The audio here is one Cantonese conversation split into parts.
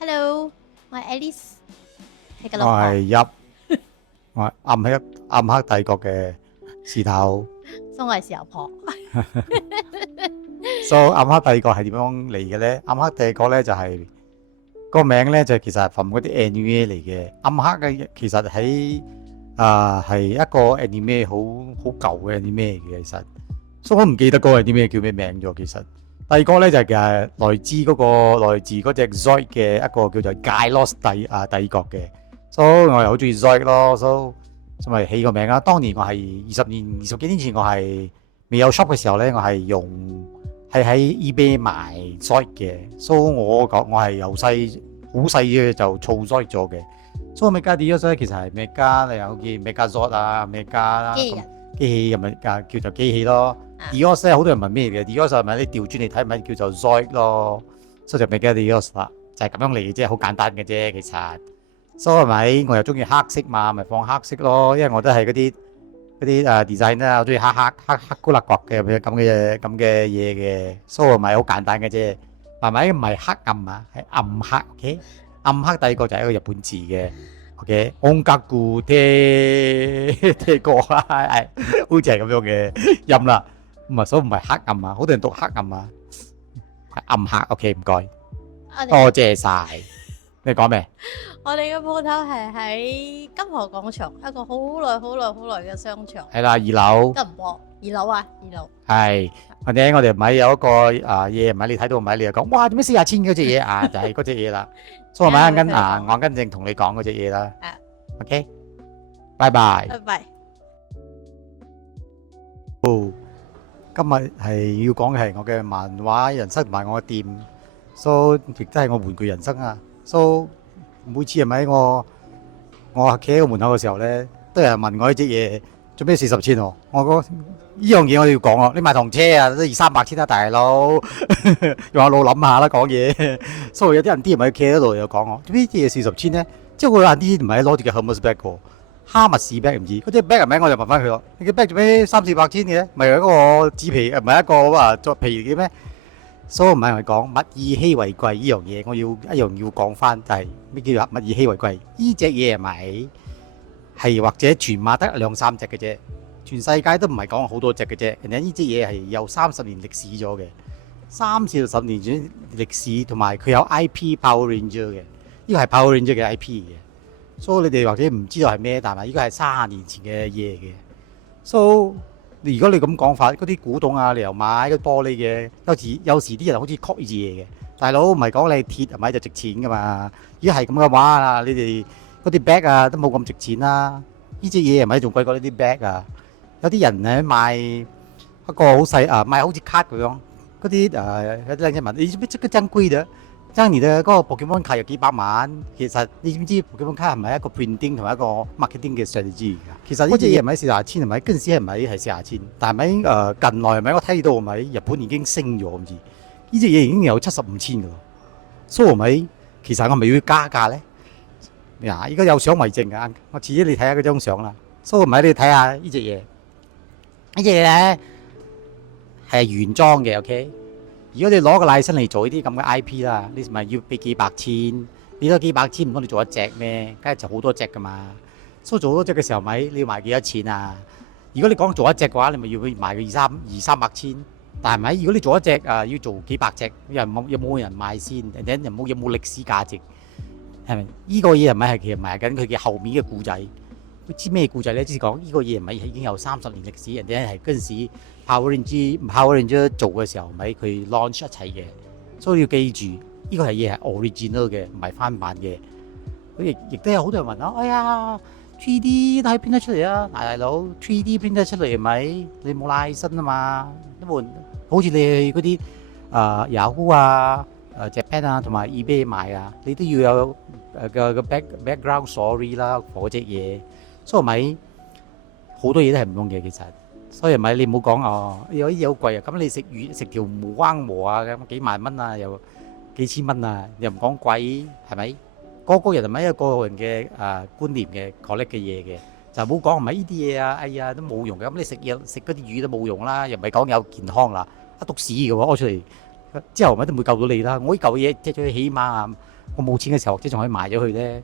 Hello，我係 Alice，係個我老婆。係噏，我係暗黑帝國嘅事頭。所以我係時候婆。暗黑帝國係點樣嚟嘅咧？暗黑帝國咧就係個名咧就其實係從嗰啲 anime 嚟嘅。暗黑嘅其實喺係一個 anime 好舊嘅 anime 嚟嘅，其實。所以我唔記得嗰個 anime叫咩名咗。其實帝國咧就係來自嗰隻 Zoid 嘅一個叫做 Gylos 帝國嘅。所以我又好中意 Zoid 咯，所以咪起個名啦。當年我係20幾年前，我係未有 shop 嘅時候咧，我係喺 eBay 買 Zoid 嘅。所以我係由細好細嘅就儲 Zoid 咗嘅。所以Mega Dios 其實係 Mega，你有見 Mega Zord 啊，Mega 啦，機器人機器咁咪叫做機器咯。Dios 咧好多人問咩嚟嘅？Dios 係咪你調轉嚟睇咪叫做 Zoid 咯？所以就 Mega Dios 啦，就係咁樣嚟嘅啫，好簡單嘅啫，其實。所以係咪我又中意黑色嘛，咪放黑色咯，因為我都係嗰啲design 啦，我中意黑高勒角嘅咁嘅嘢嘅，所以咪好簡單嘅啫，係咪？唔係黑暗啊，係暗黑，OK？暗黑帝國就係一個日本字嘅，OK？音楽帝國啊，係好似係咁樣嘅音啦，唔係，所以唔係黑暗啊，好多人讀黑暗啊，係暗黑，OK？唔該，我哋多謝晒。你講咩？我哋嘅鋪頭係喺金河廣場，一個好耐嘅商場。係啦，2樓。得唔多？2樓啊，2樓。係，或者我哋咪有一個嘢，咪你睇到咪你又講，哇，點解40千嗰隻嘢啊？就係嗰隻嘢啦。所以我咪我跟正同你講嗰隻嘢啦。OK，拜拜。拜拜。今日係要講嘅係我嘅漫畫人生同埋我嘅店，亦都係我玩具人生啊。每次係咪我企喺個門口嘅時候咧，都有人問我呢隻嘢做咩40千喎？我講呢樣嘢我要講啊！你買台車啊，都200-300千啊，大佬，用下腦諗下啦，講嘢。所以有啲人咪企喺度又講我，做咩啲嘢40千咧？即係會有啲唔係攞住嘅 Hermes bag 喎，哈密士 bag 唔知嗰隻 bag 係咪？我就問翻佢咯，你嘅 bag 做咩300-400千嘅？咪係一個紙皮，唔係一個作皮嘅咩？所以唔係我講物以稀為貴呢樣嘢，我要講翻，就係咩叫物以稀為貴？呢隻嘢係咪係或者全馬得2-3隻嘅啫？全世界都唔係講好多隻嘅啫。人哋呢隻嘢係有30年歷史咗嘅，30-40年歷史，同埋佢有 IP Power Ranger 嘅，呢個係 Power Ranger 嘅 IP 嘅。所以你哋或者唔知道係咩，但係呢個係30年前嘅嘢嘅。So如果你咁講法，嗰啲古董啊，你又買個玻璃嘅，有時啲人好似 copy 呢隻嘢嘅，大佬唔係講你鐵係咪就值錢噶嘛？如果係咁嘅話，你哋嗰啲 bag 啊都冇咁值錢啦。呢隻嘢係咪仲貴過呢啲 bag 啊？有啲人咧買一個好細買好似卡咁樣，嗰啲有啲靚仔問你知唔知這個真貴的？爭你嘅嗰個 Pokemon 卡有幾百萬，其實你知唔知 Pokemon 卡係咪一個 printing 同埋一個 marketing 嘅 strategy 㗎？其實呢隻嘢係咪40千係咪？嗰陣時係咪係40千？但係咪近來係咪我睇到係咪日本已經升咗咁滯？呢隻嘢已經有75千㗎咯，所以係咪其實我咪要加價咧？呀，依家有相為證㗎，我遲啲你睇下嗰張相啦。所以係咪你睇下呢隻嘢？呢隻嘢咧係原裝嘅 ，OK。如果你攞個 license 嚟做呢啲咁嘅 IP 啦，你咪要俾幾百千，俾咗幾百千唔通你做一隻咩？梗係就好多隻噶嘛。所以做多隻嘅時候咪你要賣幾多錢啊？如果你講做一隻嘅話，你咪要賣個200-300千。但係咪？如果你做一隻要做幾百隻，有冇人買先？有冇歷史價值？係咪？呢個嘢係咪係其實賣緊佢嘅後面嘅故仔？知咩故仔咧？即係講呢個嘢唔係已經有30年歷史，人哋係嗰陣時 Power Ranger 做嘅時候，咪佢 launch 一齊嘅，所以要記住呢個係嘢係 original 嘅，唔係翻版嘅。佢亦都有好多人問我，哎呀 3D 都可以編得出嚟啊！大佬 3D 編得出嚟係咪？你冇拉伸啊嘛，都冇人好似你去嗰啲Yahoo Japan 啊同埋 eBay 買啊，你都要有個 background story 啦，嗰隻嘢。所以咪好多嘢都係唔用嘅，其實。所以咪你唔好講有啲嘢好貴啊！咁你食條毛鯇鵝啊，咁幾萬蚊啊，又幾千蚊啊，又唔講貴，係咪？個人係咪有個人嘅觀念嘅 collect 嘅嘢嘅，就唔好講唔係呢啲嘢啊！哎呀，都冇用嘅。咁你食嗰啲魚都冇用啦，又唔係講有健康啦，篤屎嘅喎，屙出嚟之後咪都唔會救到你啦。我呢嚿嘢即係起碼我冇錢嘅時候，或者仲可以賣咗佢咧。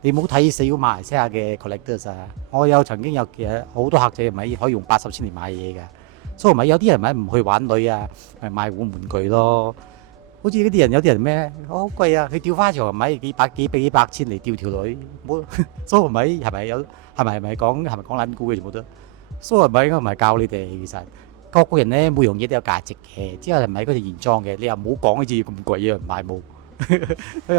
你冇睇死馬來西亞嘅 collectors 啊！我曾經有好多客仔咪可以用80千嚟買嘢㗎，所以咪有啲人咪唔去玩女啊，咪買玩具咯。好似嗰啲人有啲人咩好貴啊，去釣花場咪幾百千嚟釣條女，冇所以咪係咪講撚估嘅全部都，所以咪應該唔係教你哋其實各個人咧每樣嘢都有價值嘅，之後係咪嗰隻原裝嘅？你又唔好講呢隻嘢咁貴啊，買冇。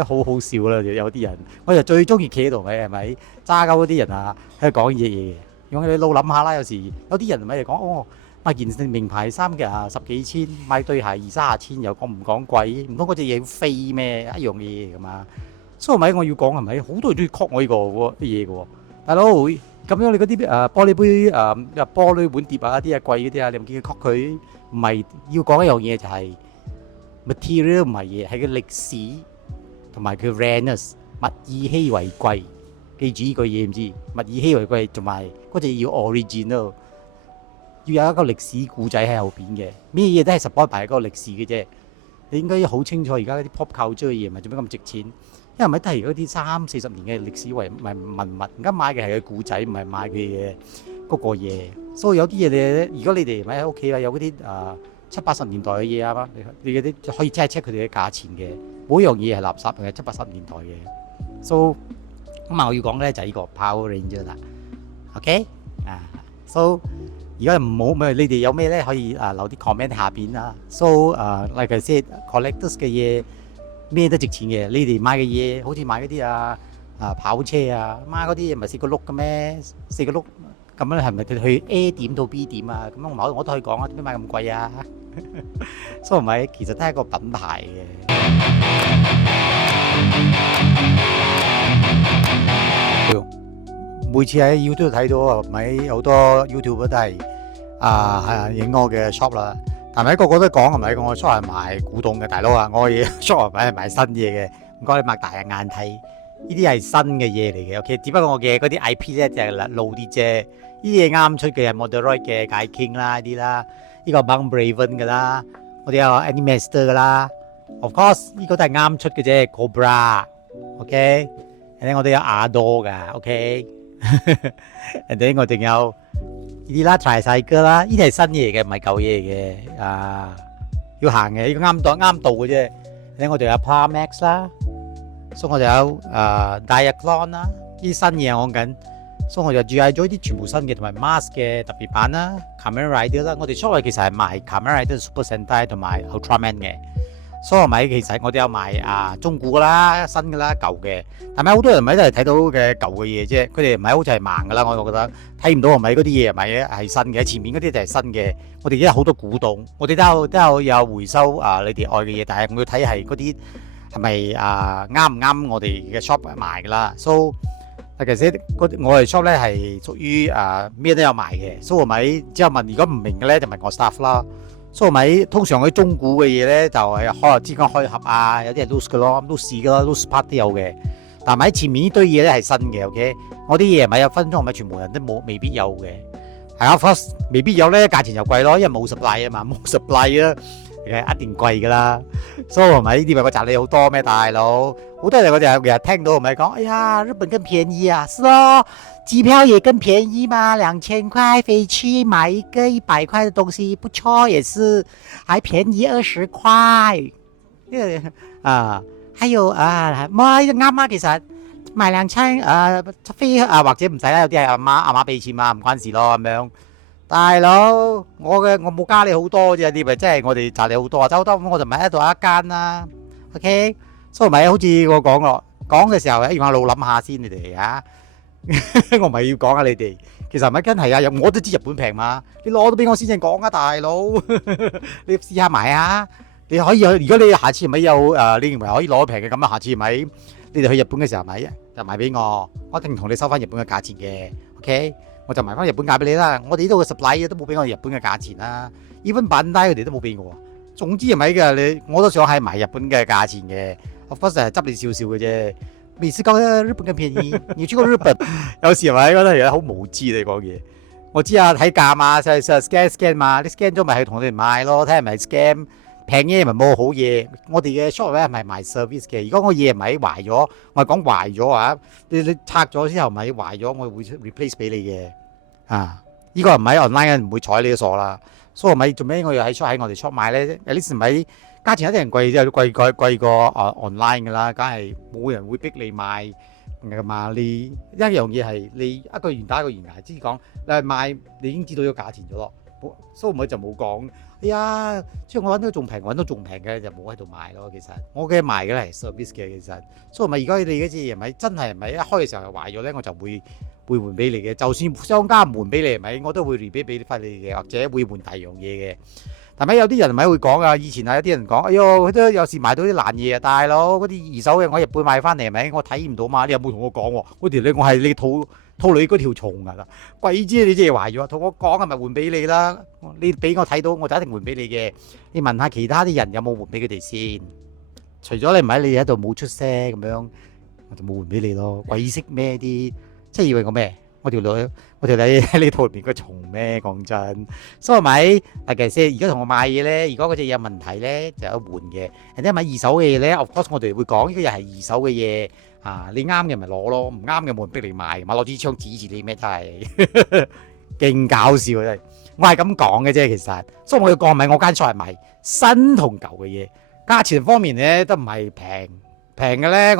好好笑啦！有啲人，我就最中意企喺度嘅，係咪揸鳩嗰啲人啊，喺度講嘢嘢。用你腦諗下啦，有時有啲人咪講哦，買件名牌衫嘅10幾千，買對鞋20-30千，又講唔講貴？唔通嗰隻嘢飛咩？一樣嘢㗎嘛。所以咪我要講係咪？好多人都要 call 我呢個啲嘢嘅喎，大佬咁樣你嗰啲玻璃杯玻璃碗碟啊啲貴嗰啲啊，你唔見佢 call 佢？唔係要講一樣嘢就係。material 唔係嘢，係個歷史同埋佢 rareness， 物以稀為貴。記住呢句嘢唔知，物以稀為貴，同埋嗰隻要 original， 要有一個歷史故仔喺後邊嘅。咩嘢都係 support 埋嗰個歷史嘅啫。你應該好清楚而家啲 pop culture 嘅嘢，咪做咩咁值錢？因為咪都係嗰啲30-40年嘅歷史為文物，而家買嘅係個故仔，唔係買佢嘅嗰個嘢。所以有啲嘢咧，如果你哋咪喺屋企啊，有嗰啲70-80年代嘅嘢啊嘛，你嗰啲可以 check 佢哋嘅價錢嘅，冇一樣嘢係垃圾嘅，70-80年代嘅。So 咁我要講咧就係呢個 Power Ranger 啦。OK So 而家唔好咪你哋有咩咧可以留啲 comment 下邊啦。So like I said collectors 嘅嘢咩都值錢嘅，你哋買嘅嘢好似買嗰啲跑車啊，買嗰啲嘢咪4個轆嘅咩？4個轆咁樣係咪去 A 點到 B 點啊？咁樣我都可以講啊，點解買咁貴啊？所以咪其實都係一個品牌嘅。每次喺 YouTube 睇到咪好多 YouTube 都係影我嘅 shop 啦，但係個個都講係咪我 shop 係賣古董嘅大佬啊？我嘅 shop 係賣新嘢嘅，唔該你擘大眼睇，呢啲係新嘅嘢嚟嘅。OK， 只不過我嘅嗰啲 IP 咧就係老啲啫。呢啲嘢啱出嘅係 Moderoid 嘅解 King 啦，呢啲啦，呢個 Bang Braven 噶啦，我哋有 Animaster 噶啦 ，of course 呢個都係啱出嘅啫 ，Cobra，OK，然後我哋有亞多噶 ，OK， 然後我仲有呢啲啦 Tricycle 啦，呢啲係新嘢嘅，唔係舊嘢嚟嘅，要行嘅，呢個啱度嘅啫。然後我哋有 Parmax 啦，所以我哋有Diaclone 啦，呢啲新嘢我講緊。所以我就注意咗啲全部新嘅，同埋 Mask 嘅特別版啦 ，Kamen Rider 啦。我哋所謂其實係賣 Kamen Rider、Super Sentai 同埋 Ultraman 嘅。所以咪其實我哋有賣中古噶啦、新噶啦、舊嘅。但係好多人咪都係睇到嘅舊嘅嘢啫，佢哋唔係好似係盲噶啦。我覺得睇唔到係咪嗰啲嘢係咪係新嘅？前面嗰啲就係新嘅。我哋而家好多古董，我哋都有回收你哋愛嘅嘢，但係我要睇係嗰啲係咪啱唔啱我哋嘅 shop 賣噶啦。So其實我哋 shop 咧係屬於咩都有賣嘅，所以咪之後問如果唔明嘅咧就問我 staff 啦。所以咪通常嗰啲中古嘅嘢咧就係之間開盒啊，有啲係 loose 嘅咯，loose 嘅咯 ，loose part 都有嘅。但係喺前面呢堆嘢咧係新嘅 ，OK。我啲嘢咪有分裝，咪全部人都未必有嘅。係啊 ，first 未必有咧，價錢就貴咯，因為冇 supply 啊嘛，冇 supply 啊。一定貴噶啦，所以係咪呢啲咪我賺你好多咩大佬？好多人我哋日日聽到咪講，哎呀，日本更便宜啊，是咯，機票也更便宜嘛，2000塊飛去買一個100塊的東西，不錯也是，還便宜20塊。還有冇啱啊？其實買兩餐飛或者唔使啦，有啲係阿媽俾錢嘛，唔關事咯咁樣。大佬，我冇加你好多啫，你咪真係我哋賺你好多啊！周多我就買喺度一間啦 ，OK， 所以咪好似我講咯，講嘅時候用下腦諗下先，你哋我咪要講下你哋，其實咪真係我都知日本平嘛，你攞到俾我先正講啊，大佬，你試下買啊，你可以如果你下次咪有你認為可以攞平嘅咁啊，下次咪你哋去日本嘅時候咪就賣俾我一定同你收翻日本嘅價錢嘅 ，OK。我就賣翻日本價俾你啦，我哋呢度嘅 supply 都冇俾我哋日本嘅價錢啦，even 板帶佢哋都冇俾我。總之係咪嘅我都想係賣日本嘅價錢嘅，我 first 係執你少少嘅啫。未試過日本咁便宜，要出過日本，有時係咪覺得而家好無知你講嘢？我知啊，睇價嘛，就 scan 嘛，你 scan 咗咪係同佢哋賣咯，睇係咪 scam。平嘢咪冇好嘢。我哋嘅 shop 咧係咪賣 service 嘅？如果我嘢咪壞咗，我係講壞咗啊！你拆咗之後咪壞咗，我會 replace 俾你嘅啊！呢個唔係 online 唔會睬你都傻啦。所以咪做咩我要喺我哋 shop 買咧？有啲時咪價錢一定貴，有貴過online 噶啦，梗係冇人會逼你買㗎嘛。你一樣嘢係你一個願打一個願挨，之講你係買你已經知道咗價錢咗咯。所以咪就冇講。哎呀，即係我揾到仲平，揾到仲平嘅就冇喺度賣咯。其實我嘅賣嘅係 service 嘅，其實所以咪而家你嗰支嘢咪真係咪一開嘅時候係壞咗咧，我就會換俾你嘅。就算商家唔換俾你咪，我都會 rebate 俾翻你嘅，或者會換第二樣嘢嘅。但係有啲人咪會講啊，以前係有啲人講，哎喲，佢都有時買到啲爛嘢啊，大佬嗰啲二手嘅我日本買翻嚟係咪？我體驗唔到嘛，你有冇同我講喎？嗰條我係你套裏嗰條蟲啊！鬼知你隻嘢壞咗，同我講係咪換俾你啦？你俾我睇到，我就一定換俾你嘅。你問下其他啲人有冇換俾佢哋先。除咗你唔喺你喺度冇出聲咁樣，我就冇換俾你咯。鬼識咩啲？即係以為我咩？我條女喺你肚入邊個蟲咩？講真，所以咪嗱，其實而家同我買嘢咧，如果嗰隻有問題咧，就有換嘅。人哋買二手嘅嘢咧，of course我哋會講呢個又係二手嘅嘢啊，你啱嘅咪攞咯，唔啱嘅冇人逼你買，咪攞支槍指住你咩？真係勁搞笑真係，我係咁講嘅啫，其實。所以我要講咪我間 shop 係賣新同舊嘅嘢，價錢方面咧都唔係平嘅咧，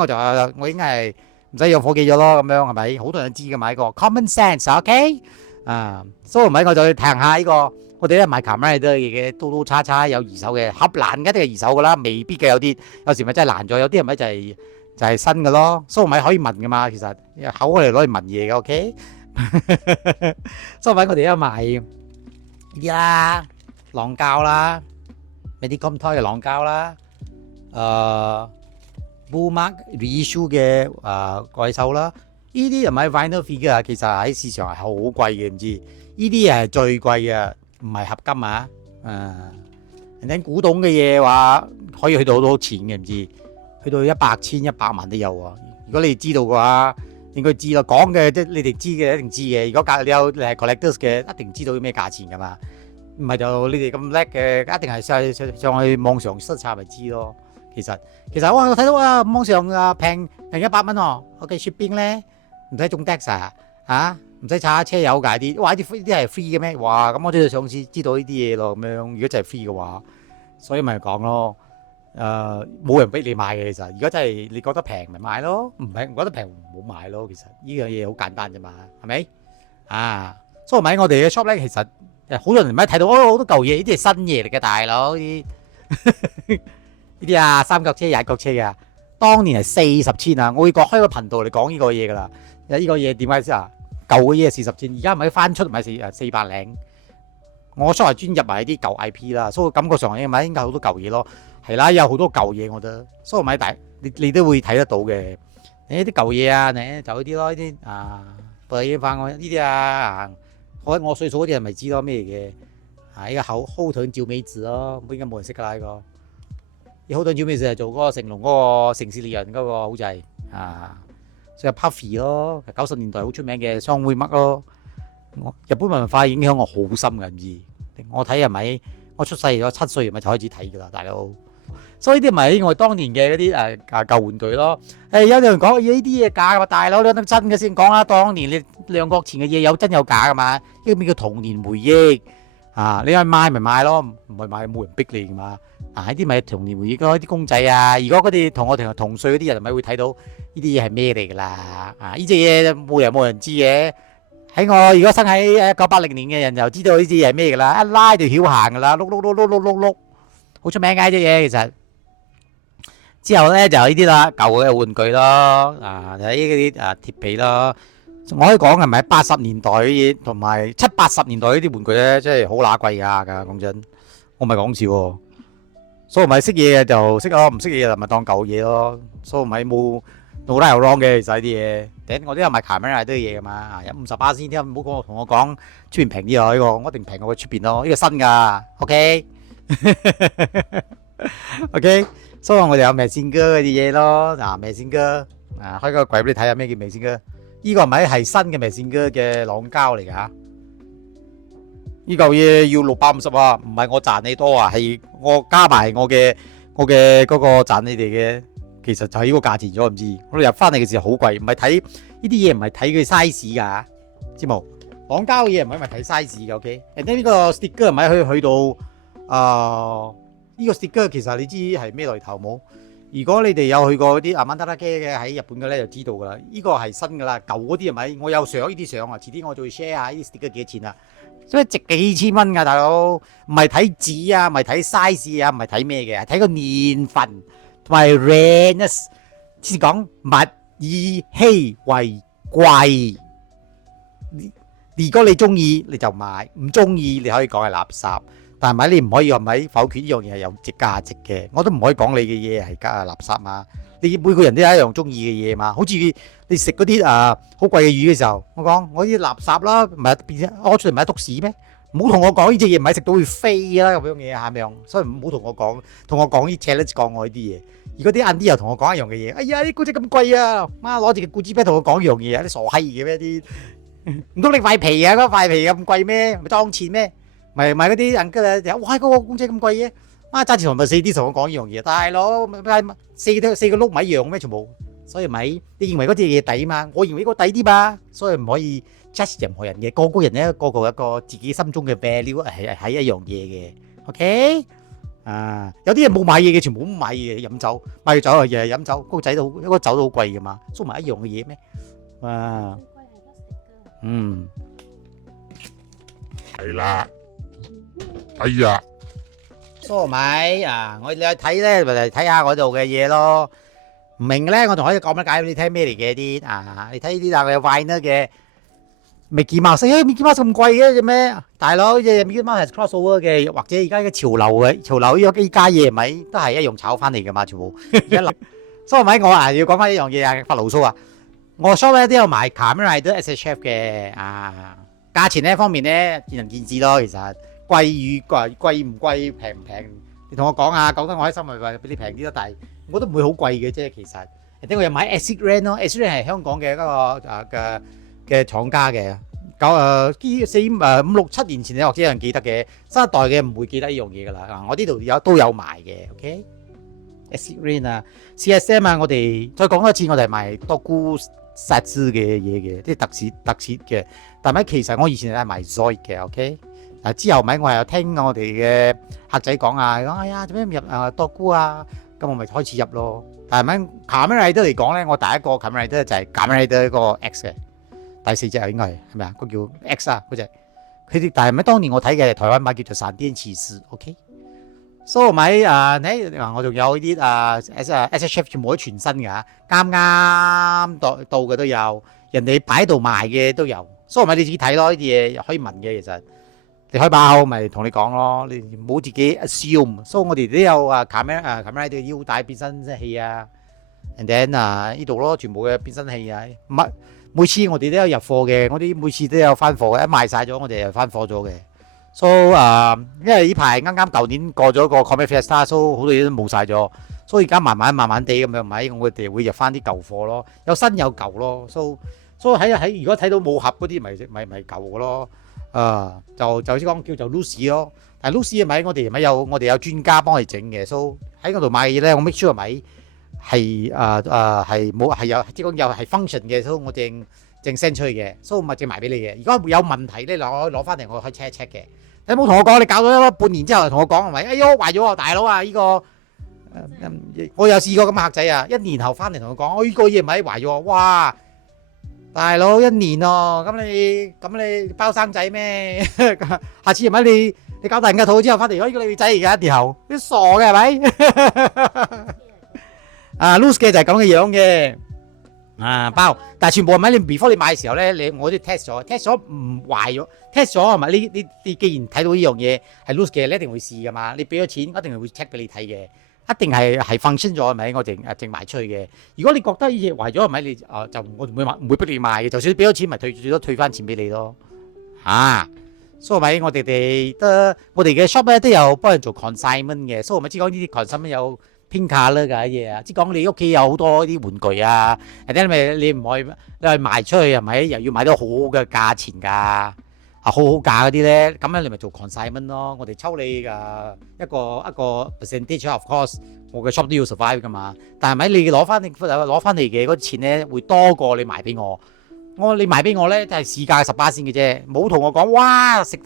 我應該係。唔使用伙計咗咯，咁樣係咪？好多人知嘅買個 common sense，OK？啊，所以咪我就去聽下呢個，我哋咧買卡咩都係嘅，刀刀叉叉有二手嘅，盒爛嘅一定係二手噶啦，未必嘅有時咪真係爛咗，有啲人咪就係新嘅咯。所以咪可以問噶嘛，其實口我哋攞嚟問嘢嘅，OK？所以咪我哋而家賣呢啲啦，浪膠啦，咪啲咁拖嘅浪膠啦，Bullmark reissue 嘅怪獸啦，呢啲又買 vinyl figure 其實喺市場係好貴嘅，唔知呢啲係最貴嘅，唔係合金啊。人哋古董嘅嘢話可以去到好多錢嘅，唔知去到100千100萬都有啊。如果你知道嘅話，應該知啦。講嘅即係你哋知嘅一定知嘅。如果你係 collectors 嘅，一定知道啲咩價錢㗎嘛。唔係就你哋咁叻嘅，一定係上去網上 search 下咪知咯。其實我睇到啊，網上平100蚊喎，OK shipping 咧唔使中 tax 啊，唔使查車油㗎啲，哇！啲係 free 嘅咩？哇！咁我真係想知道呢啲嘢咯，咁樣如果真係 free 嘅話，所以咪講咯，冇人逼你買嘅其實，如果真係你覺得平咪買咯，唔係唔覺得平唔好買咯。其實呢樣嘢好簡單啫嘛，係咪？所以咪我哋嘅 shop 咧，其實好多人咪睇到好多舊嘢，呢啲係新嘢嚟嘅，大佬啲。呢啲三腳車、踩腳車嘅，當年係40千啊！我會開個頻道嚟講呢個嘢噶啦。呢個嘢點解先啊？舊嘅嘢係40千，而家咪翻出咪400零。我所謂專入埋啲舊 IP 啦，所以感覺上咪應該好多舊嘢咯。係啦，有好多舊嘢，我覺得，所以咪你都會睇得到嘅。啲舊嘢啊，就呢啲咯，呢啲背影翻我呢啲我歲數嗰啲人咪知咯咩嘅？呢個後盾照美字咯，應該冇人識噶啦呢個。好多照美字係做嗰個成龍嗰個城市獵人嗰個好滯所以 Puffy 咯，90年代好出名嘅雙妹嘜咯。日本文化影響我好深㗎，唔知我睇係咪？我出世咗7歲咪就開始睇㗎啦，大佬。所以呢啲咪我當年嘅嗰啲舊玩具咯。有人講呢啲嘢假㗎嘛，大佬你得真嘅先講啦。當年你兩國前嘅嘢有真有假㗎嘛？呢個咩叫童年回憶？你去買咪買咯，唔係買冇人逼你噶嘛。呢啲咪童年回憶咯，啲公仔啊。如果嗰啲同我哋同歲嗰啲人咪會睇到呢啲嘢係咩嚟噶啦。呢隻嘢冇人知嘅。喺我如果生喺1980年嘅人就知道呢隻嘢係咩噶啦，一拉就曉行噶啦，碌，好出名嘅呢隻嘢其實。之後咧就呢啲啦，舊嘅玩具咯，睇嗰啲鐵皮咯。我可以講係咪80年代嘅嘢，同埋70、80年代呢啲玩具咧，真係好乸貴㗎。講真，我唔係講笑喎。所以咪識嘢就識咯，唔識嘢就咪當舊嘢咯。所以咪冇right or wrong嘅，其實啲嘢。我都有賣 camera 啲嘢㗎嘛，有58先添，唔好同我講出邊平啲啊！呢個我一定平過佢出邊咯。呢個新㗎，OK。OK，所以我哋有微線哥嗰啲嘢咯。微線哥開個櫃俾你睇下咩叫微線哥。呢個咪係新嘅微線哥嘅朗膠嚟㗎。呢嚿嘢要650啊，唔係我賺你多啊，係我加埋我嘅嗰個賺你哋嘅，其實就係呢個價錢咗，唔知我哋入翻嚟嘅時候好貴，唔係睇呢啲嘢唔係睇佢 size 㗎，知冇？綁膠嘅嘢唔係咪睇 size 嘅 ，OK？誒呢個 sticker 唔係可以去到呢個 sticker 其實你知係咩來頭冇？如果你哋有去過啲阿曼達拉嘅喺日本嘅咧，就知道㗎啦。呢個係新㗎啦，舊嗰啲係咪？我有相呢啲相啊，遲啲我再 share 下呢啲 sticker 幾錢啊？所以值幾千蚊㗎，大佬，唔係睇紙啊，唔係睇 size 啊，唔係睇咩嘅，睇個年份同埋 rareness。先講物以稀為貴。如果你中意你就買，唔中意你可以講係垃圾。但係咪你唔可以係咪否決呢樣嘢係有值價值嘅？我都唔可以講你嘅嘢係垃圾嘛。你每個人都有一樣中意嘅嘢嘛。好似你食嗰啲好貴嘅魚嘅時候，我講我啲垃圾啦，唔係變咗屙出嚟唔係一篤屎咩？唔好同我講呢隻嘢唔係食到會飛啦咁樣嘢係咪？所以唔好同我講呢 challenge 講我呢啲嘢。如果啲晏啲又同我講一樣嘅嘢，哎呀啲菇仔咁貴啊，媽攞住個菇子啤同我講一樣嘢啊，啲傻閪嘅咩啲？唔通你塊皮啊？嗰塊皮咁貴咩？咪當錢咩？咪嗰啲人嘅咧，哇！嗰個公仔咁貴嘅，媽揸住同埋4D同我講呢樣嘢，大佬四個碌咪一樣咩？全部，所以咪你認為嗰啲嘢抵嘛？我認為呢個抵啲嘛，所以唔可以 judge 任何人嘅。個個人咧，個個一個自己心中嘅 value 係一樣嘢嘅。OK 有啲人冇買嘢嘅，全部都買嘢飲酒，買酒啊，日日飲酒，嗰個仔都一個酒都好貴噶嘛，租埋一樣嘅嘢咩？係啦。哎呀，梳咪我哋去睇咧，咪嚟睇下嗰度嘅嘢咯。唔明咧，我仲可以講乜解俾你聽咩嚟嘅啲你睇呢啲我有 Viner 嘅 Mickey Mouse，Mickey Mouse 咁貴嘅啫咩？大佬，Mickey Mouse 係 crossover 嘅，或者而家嘅潮流嘅潮流呢家嘢咪都係一樣炒翻嚟噶嘛，全部一粒。梳咪我要講翻一樣嘢發牢騷我 shop 咧都有買 Kamen Rider SHF 嘅價錢呢方面咧見仁見智咯，其實。貴與貴唔貴，平唔平？你同我講下，講得我開心咪話俾你平啲咯。但係我都唔會好貴嘅啫，其實。點我又買 Acid Rain 咯，Acid Rain係香港嘅一個嘅廠家嘅。5、6、7年前你或者有人記得嘅，新一代嘅唔會記得呢樣嘢噶啦。我呢度都有賣嘅 ，OK？Acid Rain CSM 我哋再講多次，我哋係賣多菇殺枝嘅嘢嘅，啲特設嘅。但係其實我以前係賣 Zoid 嘅 ，OK？之後咪我係有聽我哋嘅客仔講講哎呀做咩唔入多菇啊？咁我咪開始入咯。但係咪 Kamen Rider 嚟講咧，我第一個 Kamen Rider 就係 Kamen Rider 嗰個 X 嘅第4隻應該係咪啊？嗰叫 X 嗰隻。佢哋但係咪當年我睇嘅台灣版叫做閃電騎士 ，OK？所以咪我仲有啲SHF 全部都全新嘅啱啱到嘅都有，人哋擺喺度賣嘅都有。所以咪你自己睇咯，呢啲嘢可以問嘅其實。你開把口咪同你講咯，你唔好自己 assume。所以我哋都有Kamen Rider 嘅腰帶變身器and then 呢度咯，全部嘅變身器每次我哋都有入貨嘅，我哋每次都有翻貨嘅，一賣晒咗我哋就翻貨咗嘅。So 因為呢排啱啱舊年過咗個 Comic Fiesta， so 好多嘢都冇晒咗，所以而家慢慢地咁樣咪，我哋會入翻啲舊貨咯，有新有舊咯。So 喺如果睇到冇盒嗰啲咪舊嘅咯。就先講叫做 Lucy 咯，但係 Lucy 係咪我哋有專家幫佢整嘅，所以喺嗰度買嘢咧，我 make sure 係咪係冇係有即係講又係 function 嘅，所以我正 send 出去嘅，所以我咪正賣俾你嘅。如果有問題咧，攞翻嚟我可以 check 一 check 嘅。你冇同我講，你搞咗半年之後同我講係咪？哎喲壞咗啊，大佬啊！呢個我有試過咁客仔啊，1年後翻嚟同我講，呢個嘢唔係壞咗，哇！大佬1年咯，咁你包生仔咩？下次係咪你搞大人嘅肚之後翻嚟，呢個你仔而家1年後，你傻嘅係咪？loose 嘅就係咁嘅樣嘅，包，但係全部係咪你 before 你買嘅時候咧，我都 test 咗唔壞咗 ，test 咗係咪？你既然睇到呢樣嘢係 loose 嘅，你一定會試噶嘛？你俾咗錢，一定係會 check 俾你睇嘅。一定係 function 咗係咪？我淨賣出去嘅。如果你覺得呢嘢壞咗係咪？你就我唔會逼你賣嘅。就算你俾咗錢，咪最多退翻錢俾你咯。所以咪我哋嘅 shop 咧都有幫人做 consignment 嘅。所以咪知講呢啲 consignment 有偏價啦㗎嘢啊。即講你屋企有好多啲玩具啊，或者你唔可以你賣出去係咪？又要買到好好嘅價錢㗎。好好價嗰啲咧，咁樣你咪做 consignment 咯。我哋抽你一個 percentage，of course，我嘅 shop 都要 survive 噶嘛。但係咪你攞翻嚟嘅嗰啲錢咧，會多過你賣俾我？你賣俾我咧，就係市價18先嘅啫，冇同我講哇食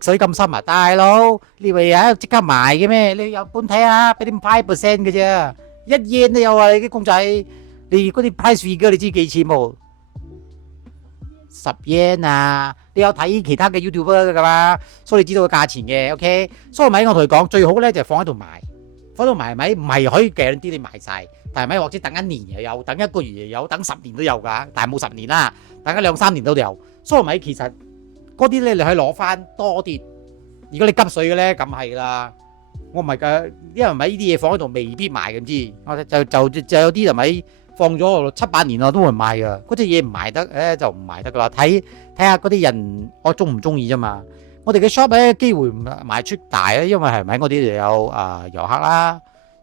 水咁深啊，大佬你以為即刻賣嘅咩？你有本睇下，俾啲5% 嘅啫，1 yen 都有啊！你啲公仔，你嗰啲 price figure 你知幾錢冇？10 yen 啊！你有睇其他嘅 YouTuber 噶嘛？所以你知道個價錢嘅 ，OK？所以咪我同佢講，最好咧就放喺度賣，放喺度賣咪唔係可以 guarantee你賣晒，但係咪或者等1年又有，等1個月又有，等10年都有㗎，但係冇10年啦，等咗2、3年都有。所以咪其實嗰啲咧你可以攞翻多啲。如果你急水嘅咧，咁係啦。我唔係㗎，因為咪呢啲嘢放喺度未必賣嘅，唔知我就有啲就咪。放咗7、8年啦，都會賣噶。嗰隻嘢唔賣得，就唔賣得噶啦。睇下嗰啲人我中唔中意啫嘛。我哋嘅 shop 咧機會唔賣出大咧，因為係咪我哋有遊客啦，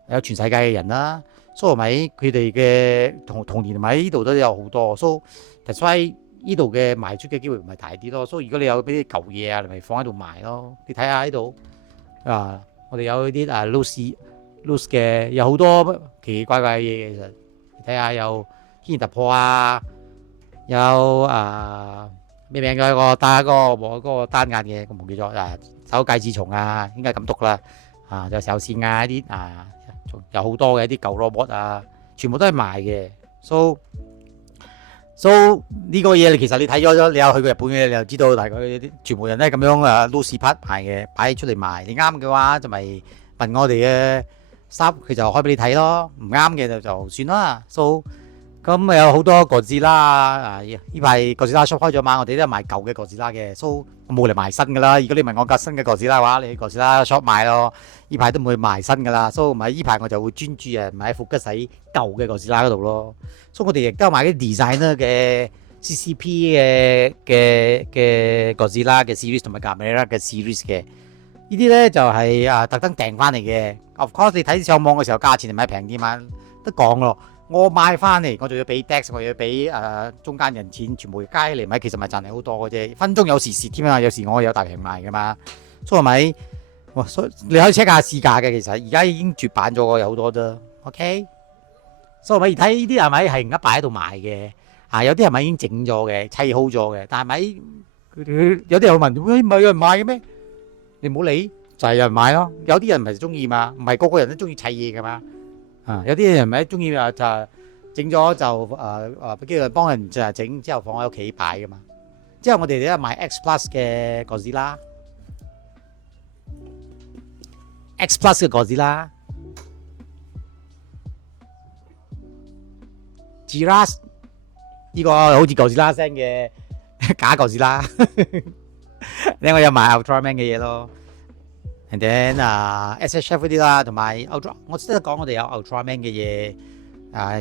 有全世界嘅人啦，所以咪佢哋嘅同年咪呢度都有好多，所以呢度嘅賣出嘅機會唔係大啲咯。所以如果你有啲舊嘢啊，你咪放喺度賣咯。你睇下呢度我哋有啲loose 嘅，有好多奇奇怪怪嘅嘢其實。睇下有軒然突破啊，有咩名嘅嗰個單眼嘅，我唔記咗手戒指蟲啊，應該咁讀啦。就手線啊啲有好多嘅一啲舊 robot 啊，全部都係賣嘅。So 呢個嘢其實你睇咗，你有去過日本嘅，你就知道大概啲全部人都係咁樣loose part 賣嘅，擺出嚟賣。你啱嘅話就咪問我哋嘅。佢就開俾你睇咯，唔啱嘅就算啦。咁有好多哥斯拉呢排哥斯拉 shop 開咗嘛，我哋都係賣舊嘅哥斯拉嘅，我冇嚟賣新噶啦。如果你問我架新嘅哥斯拉嘅話，你去哥斯拉 shop 買咯。呢排都唔會賣新噶啦，咪呢排我就會專注買副吉洗舊嘅哥斯拉嗰度咯。我哋亦都買啲 designer 嘅 CCP 嘅哥斯拉嘅 series 同埋 Gamera 嘅 series 嘅。呢啲咧就係特登訂翻嚟嘅。Of course 你睇上網嘅時候價錢係咪平啲嘛？得講咯。我買翻嚟，我仲要俾 tax， 我要俾中間人錢，全部加起嚟咪其實咪賺你好多嘅啫。分鐘有時蝕添啊，有時我有大平賣噶嘛。所以咪你可以 check 下市價嘅，其實而家已經絕版咗嘅有好多啫。OK， 所以咪睇呢啲係咪係而家擺喺度賣嘅？有啲係咪已經整咗嘅，砌好咗嘅？但係咪有啲人會問，喂，唔係有人買嘅咩？你唔好理，就係有人買咯。有啲人唔係中意嘛，唔係個個人都中意砌嘢噶嘛。有啲人咪中意就整咗就叫人幫人就整之後放喺屋企擺噶嘛。之後我哋咧買 X Plus 嘅哥斯拉，X Plus 嘅哥斯拉 ，Giras 呢個好似哥斯拉聲嘅假哥斯拉。咧我有買 Ultraman 嘅嘢咯 ，and then SHF 嗰啲啦，同埋 Ultra， 我識得講我哋有 Ultraman 嘅嘢，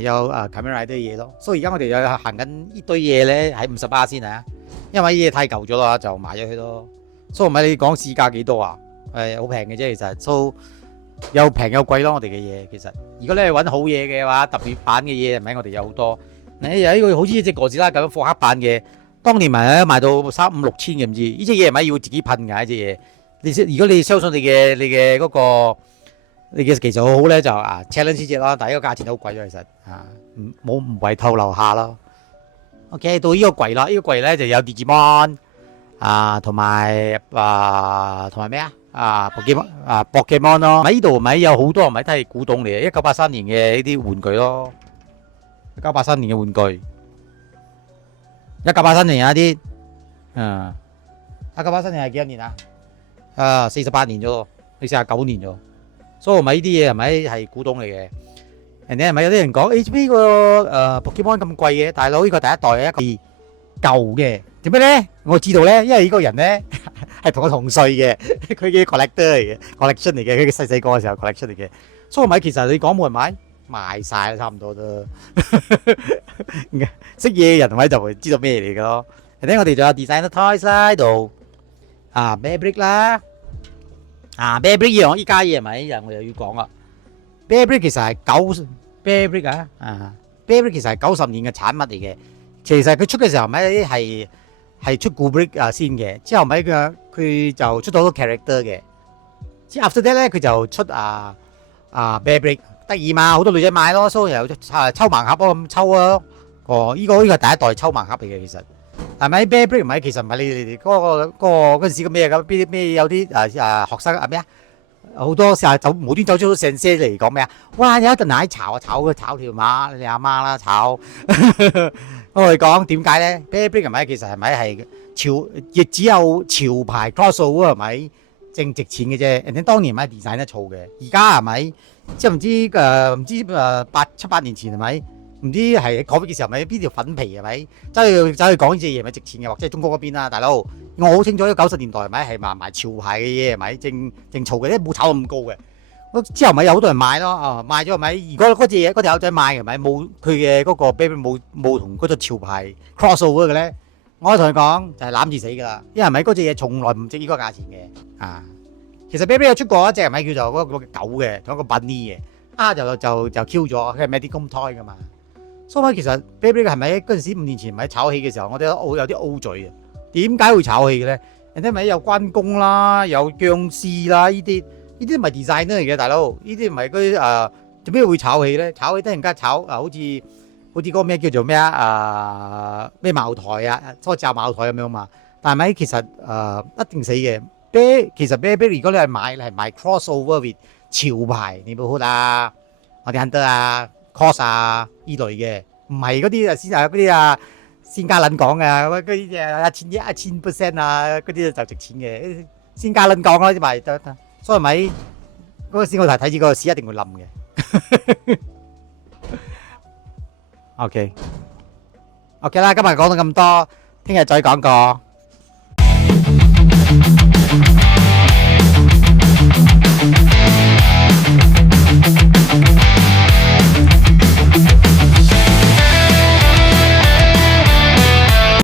有Camera 啲嘢咯。所以而家我哋有行緊呢堆嘢咧，喺58先啊，因為啲嘢太舊咗啦，就賣咗佢咯。所以唔係你講市價幾多啊？好平嘅啫，其實。So 又平又貴咯，我哋嘅嘢其實。如果你係揾好嘢嘅話，特別版嘅嘢係咪？我哋有好多。你有呢個好似隻哥斯拉咁樣貨黑版嘅。當年賣到3、5、6千嘅，唔知呢隻嘢係咪要自己噴㗎？呢隻嘢，如果你相信你嘅嗰個你嘅技術好好咧，就challenge 呢隻咯。但係呢個價錢都好貴咗，其實唔為透樓下咯。OK， 到呢個櫃啦，呢個櫃咧就有 Digimon 同埋咩Pokemon 咯。喺呢度咪有好多咪都係古董嚟嘅，1983年嘅呢啲玩具咯，1983年嘅玩具。1983年有一啲，1983年係幾多年啊？48年咗，你49年咗，所以咪呢啲嘢係咪係古董嚟嘅？人哋係咪有啲人講呢個Pokemon 咁貴嘅？大佬呢個第一代係一個舊嘅，點解咧？我知道咧，因為呢個人咧係同我同歲嘅，佢嘅 collector 嚟嘅 ，collection 嚟嘅，佢細個嘅時候 collection 嚟嘅，所以咪其實你講冇人買。賣晒啦，差唔多都識嘢嘅人咪就會知道咩嚟嘅咯。然後我哋仲有 designer toys 啦喺度，Bear Brick 啦，Bear Brick 依家嘢係咪？我又要講啦。Bear Brick 其實係Bear Brick 其實係90年嘅產物嚟嘅。其實佢出嘅時候咪係係出 Kubrick 先嘅，之後咪佢就出咗好多 character 嘅。之後 after that 咧，佢就出Bear Brick 得意嘛，好多女仔買咯，所以有抽盲盒咁抽啊。呢個係第一代抽盲盒嚟嘅，其實係咪 Bear Brick 唔係？其實唔係你哋嗰陣時嘅咩咁？咩有啲學生咩啊？好多時候無端走出成些嚟講咩啊？哇！有一陣奶炒條馬，你阿媽啦炒。我哋講點解咧 ？Bear Brick 係咪其實係咪係亦只有潮牌 crossover 係咪正值錢嘅啫？人哋當年咪 design 得嘈嘅，而家係咪？即係唔知七八年前係咪？唔知係講嘅時候咪邊條粉皮係咪？走去講呢隻嘢咪值錢嘅，或者係中國嗰邊啦，大佬。我好清楚90年代係咪係賣潮牌嘅嘢係咪正嘈嘅，冇炒到咁高嘅。之後咪有好多人買咯，買咗係咪？如果嗰隻嘢嗰條友仔買係咪冇佢嘅嗰個 baby 冇同嗰隻潮牌 crossover 嘅咧？我同佢講就係攬住死㗎啦，因為係咪嗰隻嘢從來唔值呢個價錢嘅其實 baby 有出過一隻係咪叫做嗰個狗嘅，同一個 bunny 嘅就 Q 咗，佢係 Medicom Toy 㗎嘛。所以其實 baby 係咪嗰陣時5年前咪炒起嘅時候，我哋都有啲 O 嘴啊？點解會炒起嘅咧？人哋咪有關公啦，有僵屍啦，呢啲唔係 design 嚟嘅，大佬。呢啲唔係嗰啲做咩會炒起咧？炒起突然間炒好似嗰個咩叫做咩咩茅台初炸茅台咁樣嘛。但係咪其實一定死嘅。其實 Bear 如果你係買 crossover with 潮牌，你冇好啦，我哋 Hunter Cos 依類嘅，唔係嗰啲先加撚講嘅，嗰啲1000% 嗰啲就值錢嘅，先加撚講啦啲賣得，所以咪嗰陣時我睇住個市一定會冧嘅。OK 啦，今日講到咁多，聽日再講過。